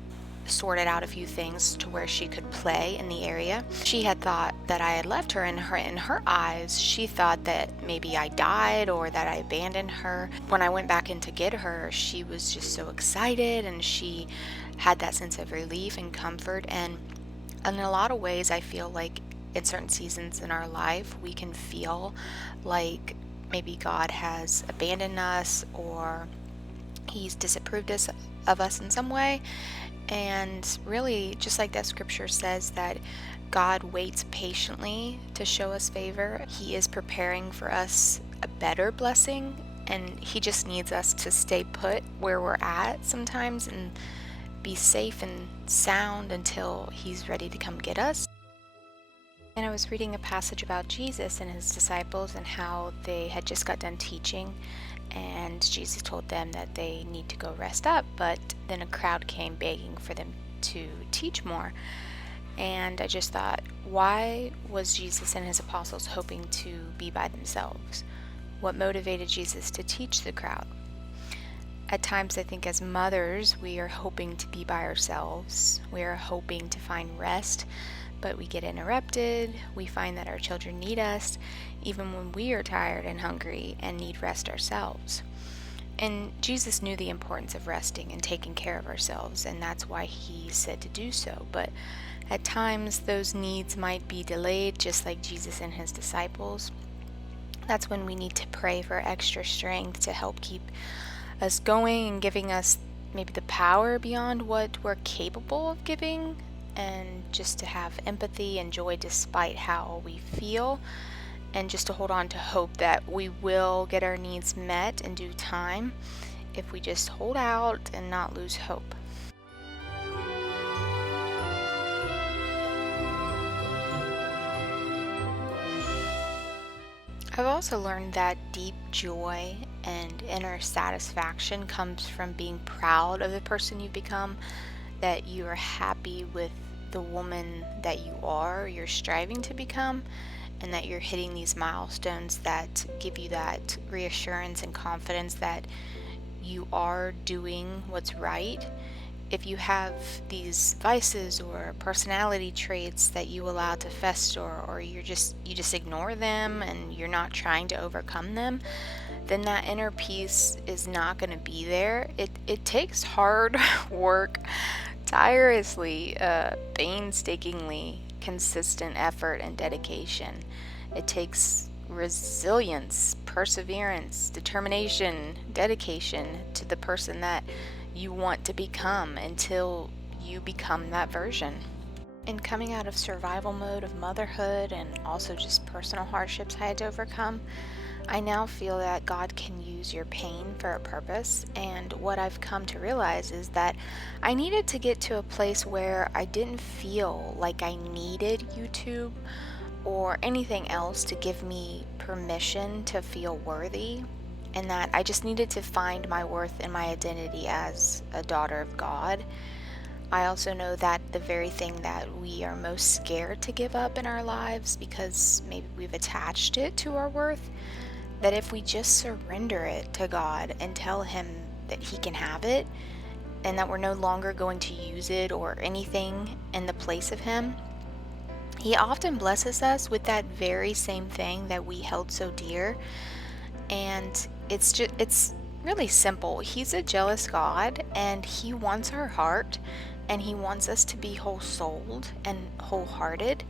sorted out a few things to where she could play in the area. She had thought that I had left her. In her eyes, she thought that maybe I died or that I abandoned her. When I went back in to get her, she was just so excited, and she had that sense of relief and comfort. And in a lot of ways, I feel like in certain seasons in our life, we can feel like maybe God has abandoned us or he's disapproved of us in some way. And really, just like that scripture says, that God waits patiently to show us favor. He is preparing for us a better blessing, and he just needs us to stay put where we're at sometimes and be safe and sound until he's ready to come get us. And I was reading a passage about Jesus and his disciples and how they had just got done teaching, and Jesus told them that they need to go rest up, but then a crowd came begging for them to teach more. And I just thought, why was Jesus and his apostles hoping to be by themselves? What motivated Jesus to teach the crowd? At times, I think as mothers, we are hoping to be by ourselves. We are hoping to find rest, but we get interrupted. We find that our children need us, even when we are tired and hungry and need rest ourselves. And Jesus knew the importance of resting and taking care of ourselves, and that's why he said to do so. But at times, those needs might be delayed, just like Jesus and his disciples. That's when we need to pray for extra strength to help keep us going and giving us maybe the power beyond what we're capable of giving, and just to have empathy and joy despite how we feel, and just to hold on to hope that we will get our needs met in due time if we just hold out and not lose hope. I've also learned that deep joy and inner satisfaction comes from being proud of the person you've become, that you are happy with the woman that you are, you're striving to become, and that you're hitting these milestones that give you that reassurance and confidence that you are doing what's right. If you have these vices or personality traits that you allow to fester, or you just ignore them and you're not trying to overcome them, then that inner peace is not going to be there. It takes hard work, tirelessly, painstakingly consistent effort and dedication. It takes resilience, perseverance, determination, dedication to the person that you want to become until you become that version. In coming out of survival mode of motherhood and also just personal hardships I had to overcome, I now feel that God can use your pain for a purpose. And what I've come to realize is that I needed to get to a place where I didn't feel like I needed YouTube or anything else to give me permission to feel worthy, and that I just needed to find my worth and my identity as a daughter of God. I also know that the very thing that we are most scared to give up in our lives, because maybe we've attached it to our worth, that if we just surrender it to God and tell Him that He can have it, and that we're no longer going to use it or anything in the place of Him, He often blesses us with that very same thing that we held so dear. And it's really simple. He's a jealous God, and He wants our heart, and He wants us to be whole-souled and wholehearted.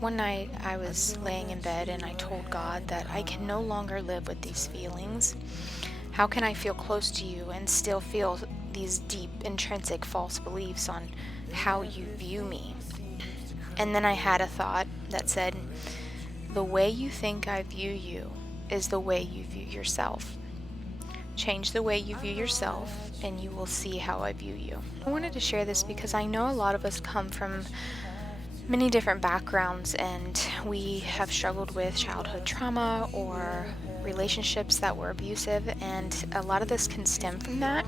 One night I was laying in bed and I told God that I can no longer live with these feelings. How can I feel close to you and still feel these deep, intrinsic false beliefs on how you view me? And then I had a thought that said, the way you think I view you is the way you view yourself. Change the way you view yourself and you will see how I view you. I wanted to share this because I know a lot of us come from many different backgrounds, and we have struggled with childhood trauma or relationships that were abusive, and a lot of this can stem from that.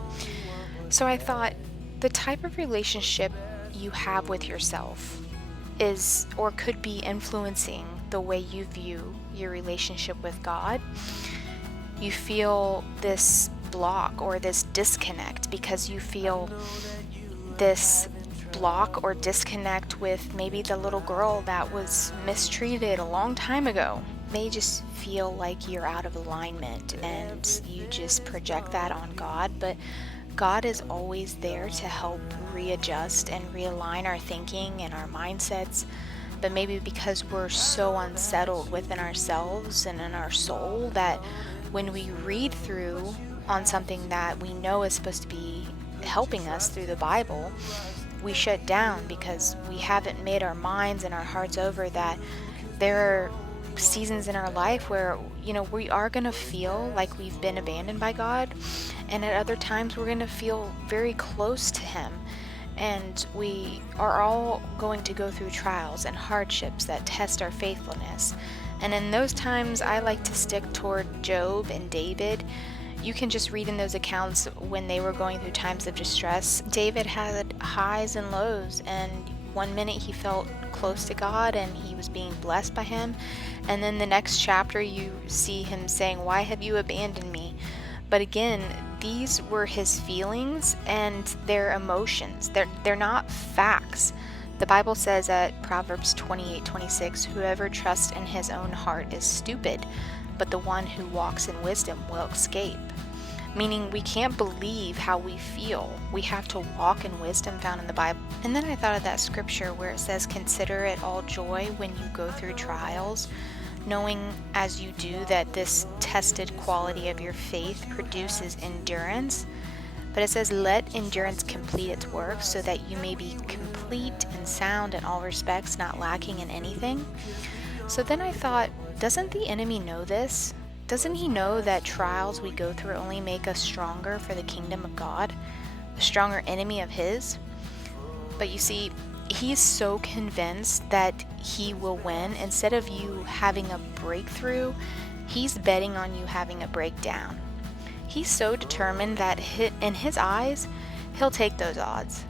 So I thought the type of relationship you have with yourself is or could be influencing the way you view your relationship with God. You feel this block or this disconnect because you feel this block or disconnect with maybe the little girl that was mistreated a long time ago. May just feel like you're out of alignment and you just project that on God, but God is always there to help readjust and realign our thinking and our mindsets. But maybe because we're so unsettled within ourselves and in our soul that when we read through on something that we know is supposed to be helping us through the Bible, we shut down because we haven't made our minds and our hearts over that there are seasons in our life where, we are going to feel like we've been abandoned by God, and at other times we're going to feel very close to Him, and we are all going to go through trials and hardships that test our faithfulness. And in those times, I like to stick toward Job and David. You can just read in those accounts when they were going through times of distress. David had highs and lows, and one minute he felt close to God and he was being blessed by Him, and then the next chapter you see him saying, "Why have you abandoned me?" But again, these were his feelings and their emotions. They're not facts. The Bible says at Proverbs 28:26, "Whoever trusts in his own heart is stupid, but the one who walks in wisdom will escape." Meaning we can't believe how we feel. We have to walk in wisdom found in the Bible. And then I thought of that scripture where it says, "Consider it all joy when you go through trials, knowing as you do that this tested quality of your faith produces endurance." But it says, "Let endurance complete its work so that you may be complete and sound in all respects, not lacking in anything." So then I thought, doesn't the enemy know this? Doesn't he know that trials we go through only make us stronger for the kingdom of God, a stronger enemy of his? But you see, he's so convinced that he will win. Instead of you having a breakthrough, he's betting on you having a breakdown. He's so determined that in his eyes, he'll take those odds.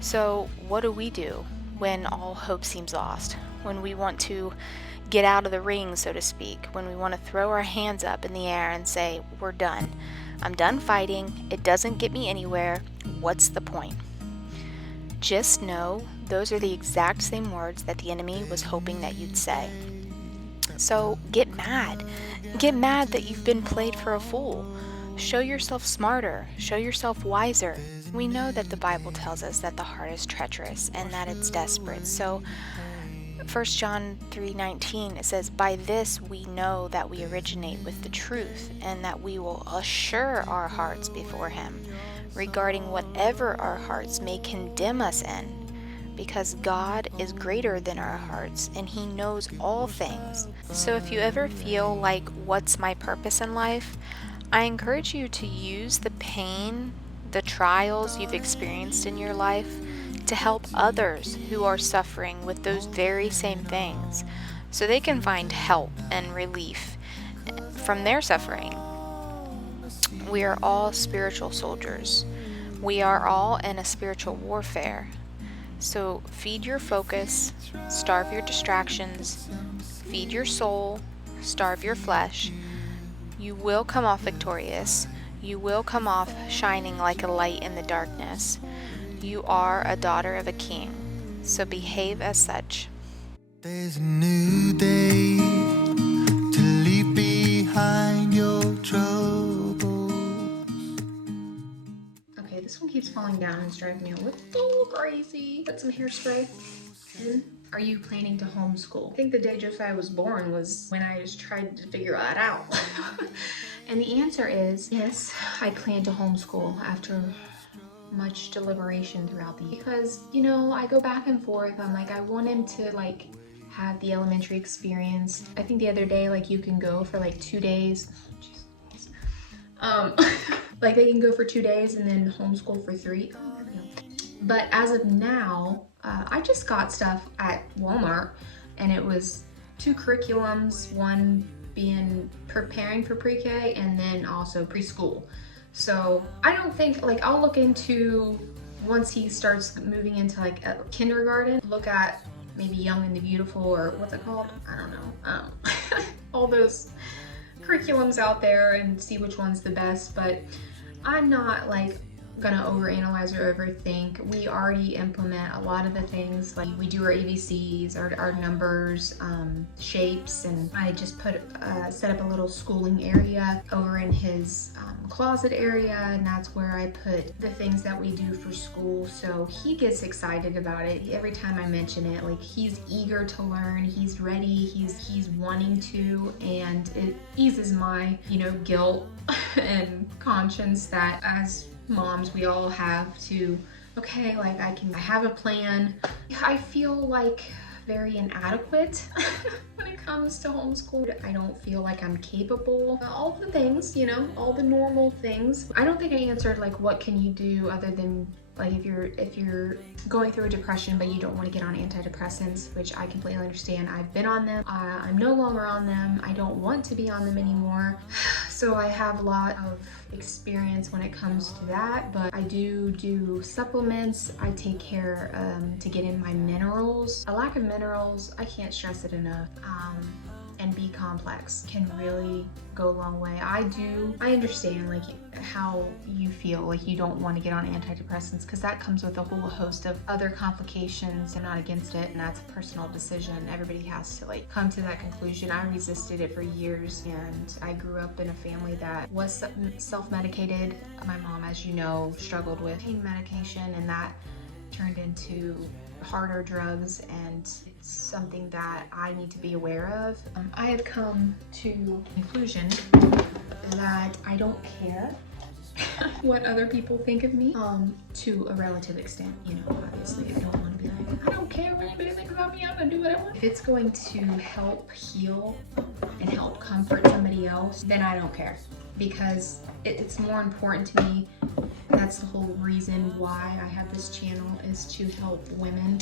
So what do we do when all hope seems lost? When we want to get out of the ring, so to speak, when we want to throw our hands up in the air and say, "We're done. I'm done fighting. It doesn't get me anywhere. What's the point?" Just know those are the exact same words that the enemy was hoping that you'd say. So get mad. Get mad that you've been played for a fool. Show yourself smarter. Show yourself wiser. We know that the Bible tells us that the heart is treacherous and that it's desperate. So 1 John 3:19, it says, "By this we know that we originate with the truth, and that we will assure our hearts before Him regarding whatever our hearts may condemn us in, because God is greater than our hearts, and He knows all things." So if you ever feel like, what's my purpose in life? I encourage you to use the pain, the trials you've experienced in your life to help others who are suffering with those very same things so they can find help and relief from their suffering. We are all spiritual soldiers. We are all in a spiritual warfare. So feed your focus, starve your distractions, feed your soul, starve your flesh. You will come off victorious. You will come off shining like a light in the darkness. You are a daughter of a king, so behave as such. There's a new day to leave behind your troubles. Okay, this one keeps falling down and it's driving me a little crazy. Put some hairspray in. Are you planning to homeschool? I think the day Josiah was born was when I just tried to figure that out. And the answer is yes, I plan to homeschool after much deliberation throughout the year. Because, you know, I go back and forth. I'm like, I want him to like have the elementary experience. I think the other day, like you can go for like 2 days. Like they can go for 2 days and then homeschool for 3. Oh, there we go. But as of now, I just got stuff at Walmart and it was 2 curriculums, one being preparing for pre-K and then also preschool. So I don't think, like I'll look into, once he starts moving into like a kindergarten, look at maybe Young and the Beautiful or what's it called? I don't know. All those curriculums out there and see which one's the best, but I'm not like gonna overanalyze or overthink. We already implement a lot of the things, like we do our ABCs, our numbers, shapes, and I just set up a little schooling area over in his closet area, and that's where I put the things that we do for school. So he gets excited about it. Every time I mention it, like he's eager to learn, he's ready, he's wanting to, and it eases my, you know, guilt and conscience that as moms we all have to, okay, like I have a plan. I feel like very inadequate when it comes to homeschool. I don't feel like I'm capable. All the things, you know, all the normal things. I don't think I answered like what can you do other than like if you're going through a depression but you don't want to get on antidepressants, which I completely understand. I've been on them. I'm no longer on them. I don't want to be on them anymore. So I have a lot of experience when it comes to that, but I do supplements. I take care to get in my minerals. A lack of minerals, I can't stress it enough. And B complex can really go a long way. I understand like how you feel like you don't want to get on antidepressants because that comes with a whole host of other complications. I'm not against it, and that's a personal decision. Everybody has to like come to that conclusion. I resisted it for years, and I grew up in a family that was self-medicated. My mom, as you know, struggled with pain medication, and that turned into harder drugs, and it's something that I need to be aware of. I have come to the conclusion that I don't care what other people think of me, to a relative extent. You know, obviously I don't want to be like, I don't care what anybody thinks about me, I'm gonna do what I want. If it's going to help heal and help comfort somebody else, then I don't care, because it's more important to me. That's the whole reason why I have this channel, is to help women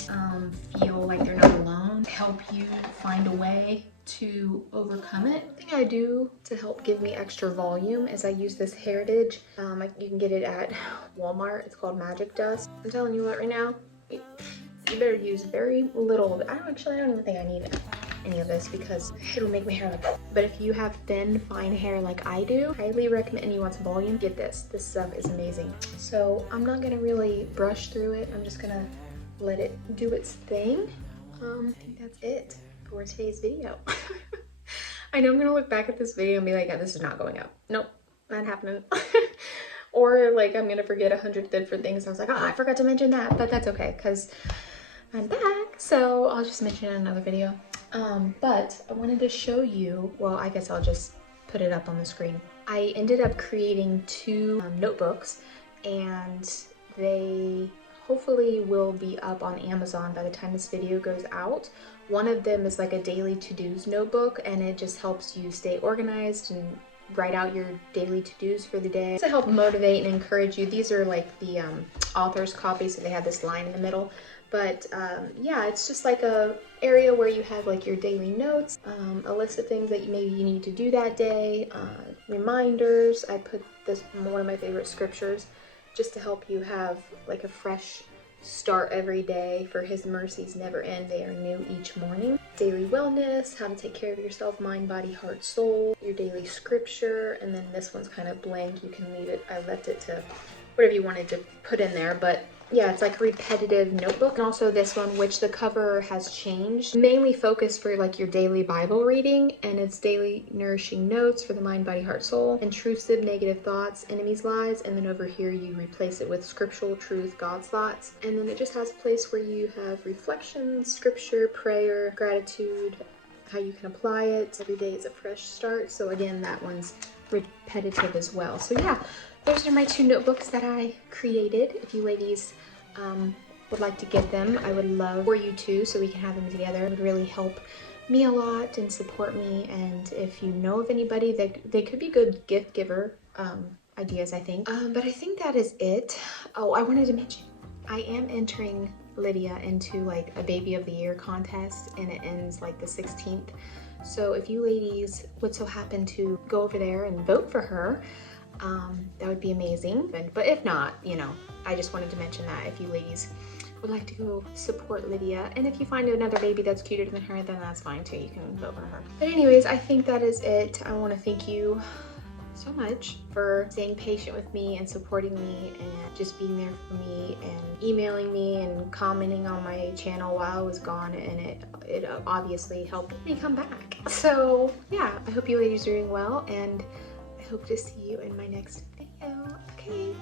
feel like they're not alone, help you find a way to overcome it. The thing I do to help give me extra volume is I use this Heritage. You can get it at Walmart. It's called Magic Dust. I'm telling you what, right now, you better use very little of it. I don't even think I need any of this because it'll make my hair look. But if you have thin, fine hair like I do, highly recommend, and you want some volume, get this. This stuff is amazing. So I'm not gonna really brush through it. I'm just gonna let it do its thing. I think that's it for today's video. I know I'm gonna look back at this video and be like, oh, this is not going up. Nope, not happening. Or like I'm gonna forget 100 different things. I was like, oh, I forgot to mention that, but that's okay because I'm back. So I'll just mention it in another video. But I wanted to show you, well, I guess I'll just put it up on the screen. I ended up creating 2 notebooks, and they hopefully will be up on Amazon by the time this video goes out. One of them is like a daily to-dos notebook, and it just helps you stay organized and write out your daily to-dos for the day to help motivate and encourage you. These are like the author's copy, so they have this line in the middle. But yeah, it's just like a area where you have like your daily notes, a list of things that maybe you need to do that day, reminders. I put this one of my favorite scriptures just to help you have like a fresh start every day. For his mercies never end, they are new each morning. Daily wellness, how to take care of yourself, mind, body, heart, soul, your daily scripture, and then this one's kind of blank. You can leave it, I left it to whatever you wanted to put in there, but yeah, it's like a repetitive notebook. And also this one, which the cover has changed, mainly focused for like your daily Bible reading, and it's daily nourishing notes for the mind, body, heart, soul, intrusive negative thoughts, enemies, lies, and then over here you replace it with scriptural truth, God's thoughts. And then it just has a place where you have reflections, scripture, prayer, gratitude, how you can apply it. Every day is a fresh start. So again, that one's repetitive as well. So yeah, those are my 2 notebooks that I created. If you ladies would like to get them, I would love for you too, so we can have them together. It would really help me a lot and support me. And if you know of anybody, that they could be good gift giver ideas, I think. But I think that is it. Oh, I wanted to mention, I am entering Lydia into like a baby of the year contest, and it ends like the 16th. So if you ladies would so happen to go over there and vote for her, that would be amazing. But if not, you know, I just wanted to mention that if you ladies would like to go support Lydia, and if you find another baby that's cuter than her, then that's fine too. You can vote for her. But anyways, I think that is it. I want to thank you so much for staying patient with me and supporting me and just being there for me and emailing me and commenting on my channel while I was gone, and it obviously helped me come back. So yeah, I hope you ladies are doing well, and I hope to see you in my next video. Okay.